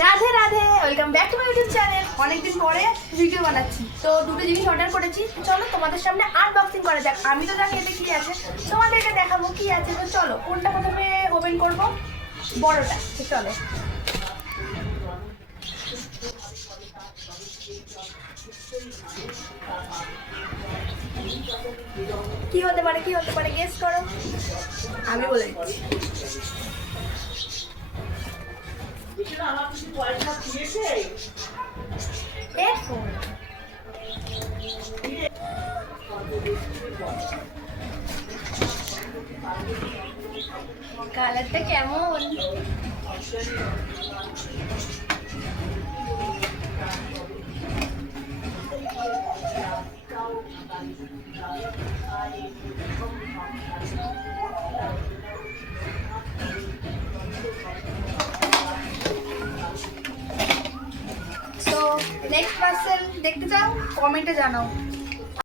Radhe Radhe, welcome back to my YouTube channel. অনেকদিন পরে video বানাচ্ছি, তো দুটো জিনিস অর্ডার করেছি। চলো তোমাদের সামনে আনবক্সিং করা যাক। আমি তো জানি এতে কি আছে, তোমাদেরকে দেখাবো কি আছে। তো চলো, কোনটা প্রথমে ওপেন করবো? বড়টা। তো চলো। কি হতে পারে, কি হতে পারে, গেস করো। আমি বলে দিচ্ছি। হেডফোন। কালারটা কেমন? তো নেক্সট পার্সেল দেখতে চাও? কমেন্টে জানাও।